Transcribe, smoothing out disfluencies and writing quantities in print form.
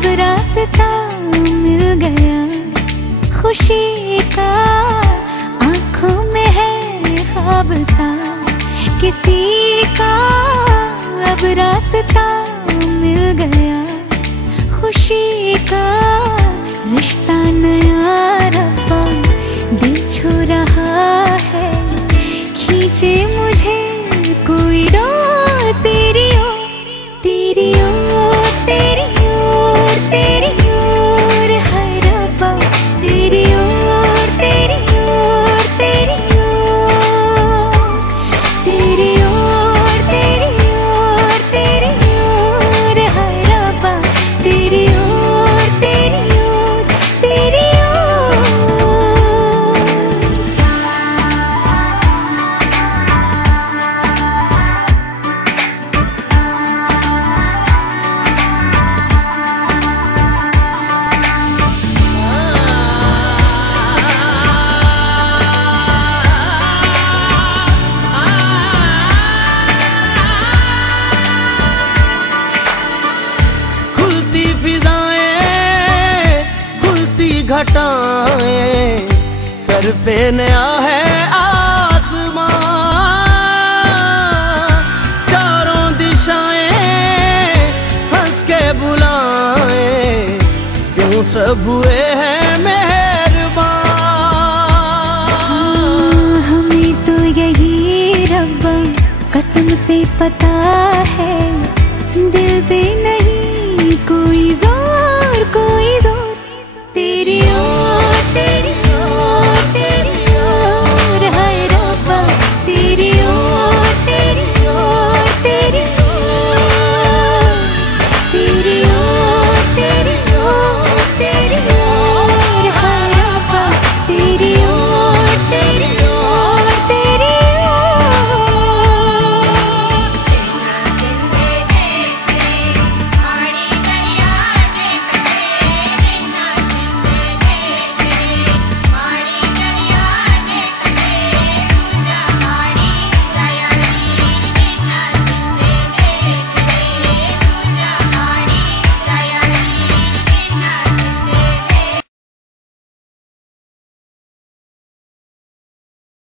अब रास्ता मिल गया खुशी का, आंखों में है ख्वाब सा किसी का। अब रास्ता मिल गया खुशी का, रिश्ता नया रब्बा दिल छू रहा है, खींचे मुझे कोई डोर तेरी ओर, तेरी ओर, तेरी ओर, तेरी ओर है रब्बा, तेरी ओर, तेरी ओर, तेरी ओर, तेरी ओर, तेरी ओर, तेरी ओर है रब्बा, तेरी ओर, तेरी ओर, तेरी ओर। खुलती फिजाएं, खुलती घटाएं, सर पे नया है आसमां, चारों दिशाएं हंस के बुलाएं, क्यों सब हुए हैं मेहरबान। हमें तो यही रब्बा कसम से पता है, दिल पे नहीं कोई जोर।